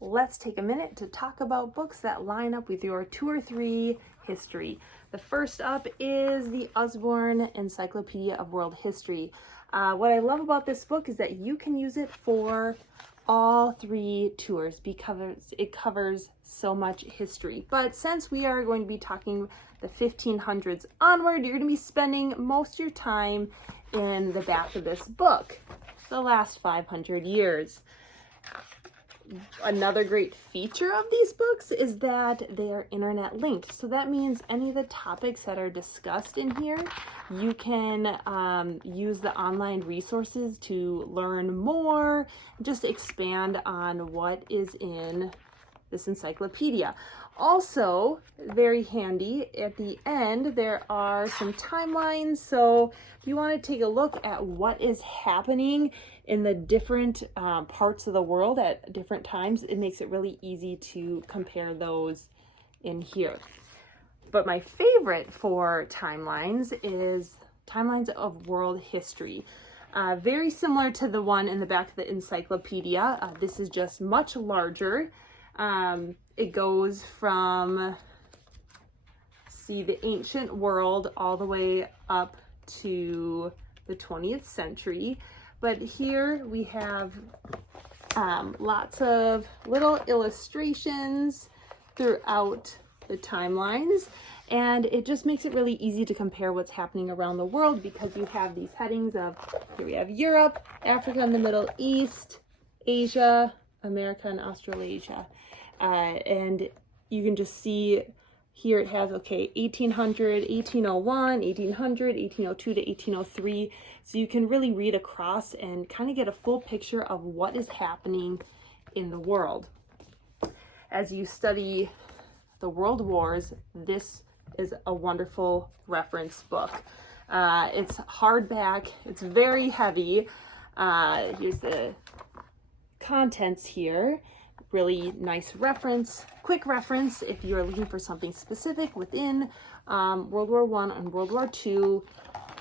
let's take a minute to talk about books that line up with your 2 or 3 history. The first up is the Usborne Encyclopedia of World History. What I love about this book is that you can use it for all 3 tours because it covers so much history. But since we are going to be talking the 1500s onward, you're going to be spending most of your time in the back of this book, the last 500 years. Another great feature of these books is that they are internet linked. So that means any of the topics that are discussed in here, you can use the online resources to learn more, just expand on what is in this encyclopedia. Also, very handy, at the end there are some timelines, so if you want to take a look at what is happening in the different parts of the world at different times, it makes it really easy to compare those in here. But my favorite for timelines is timelines of world history. Very similar to the one in the back of the encyclopedia. This is just much larger. It goes from, the ancient world all the way up to the 20th century. But here we have lots of little illustrations throughout the timelines, and it just makes it really easy to compare what's happening around the world because you have these headings of, here we have Europe, Africa and the Middle East, Asia, America, and Australasia. And you can just see here it has, 1800, 1801, 1800, 1802 to 1803. So you can really read across and kind of get a full picture of what is happening in the world. As you study the world wars, this is a wonderful reference book. It's hardback, it's very heavy. Here's the contents here. Really nice reference, quick reference if you're looking for something specific within World War I and World War II.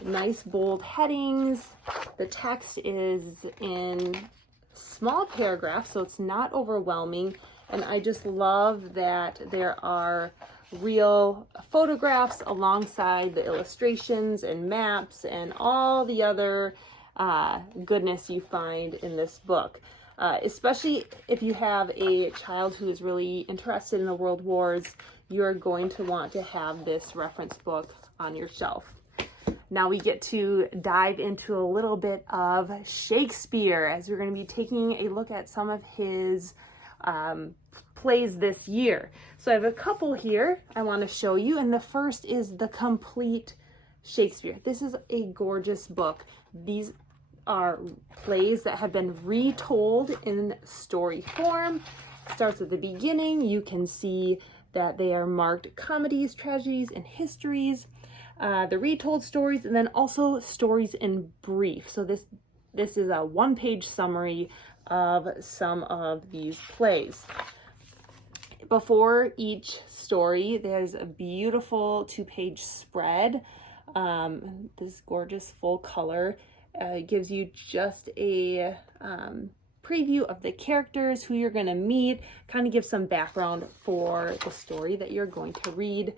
Nice bold headings. The text is in small paragraphs, so it's not overwhelming. And I just love that there are real photographs alongside the illustrations and maps and all the other goodness you find in this book. Especially if you have a child who is really interested in the world wars, you're going to want to have this reference book on your shelf. Now we get to dive into a little bit of Shakespeare, as we're going to be taking a look at some of his plays this year. So I have a couple here I want to show you, and the first is The Complete Shakespeare. This is a gorgeous book. These are plays that have been retold in story form. Starts at the beginning. You can see that they are marked comedies, tragedies, and histories. The retold stories, and then also stories in brief. So this is a one-page summary of some of these plays. Before each story, there's a beautiful 2-page spread. This gorgeous full color. Gives you just a preview of the characters, who you're going to meet, kind of gives some background for the story that you're going to read.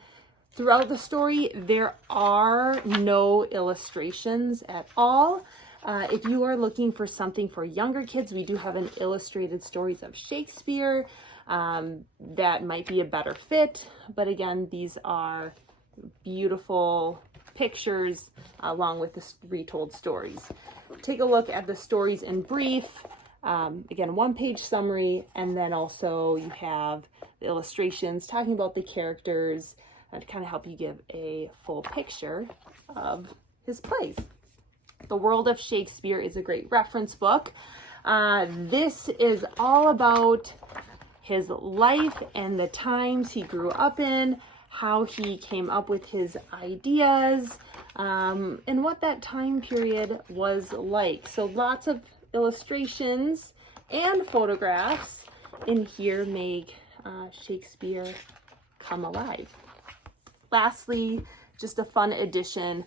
Throughout the story, there are no illustrations at all. If you are looking for something for younger kids, we do have an illustrated stories of Shakespeare that might be a better fit. But again, these are beautiful pictures along with the retold stories. Take a look at the stories in brief. Again, 1-page summary, and then also you have the illustrations talking about the characters to kind of help you give a full picture of his plays. The World of Shakespeare is a great reference book. This is all about his life and the times he grew up in, how he came up with his ideas, and what that time period was like. So lots of illustrations and photographs in here make Shakespeare come alive. Lastly, just a fun addition,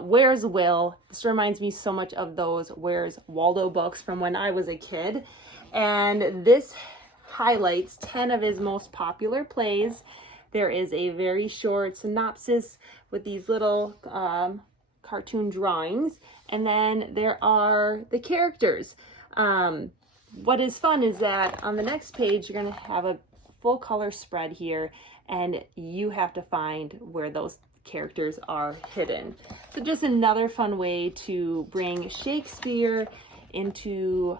Where's Will? This reminds me so much of those Where's Waldo books from when I was a kid. And this highlights 10 of his most popular plays. There is a very short synopsis with these little cartoon drawings, and then there are the characters. What is fun is that on the next page you're going to have a full color spread here, and you have to find where those characters are hidden. So just another fun way to bring Shakespeare into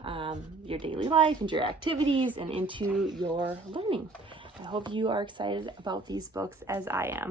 your daily life, into your activities, and into your learning. I hope you are excited about these books as I am.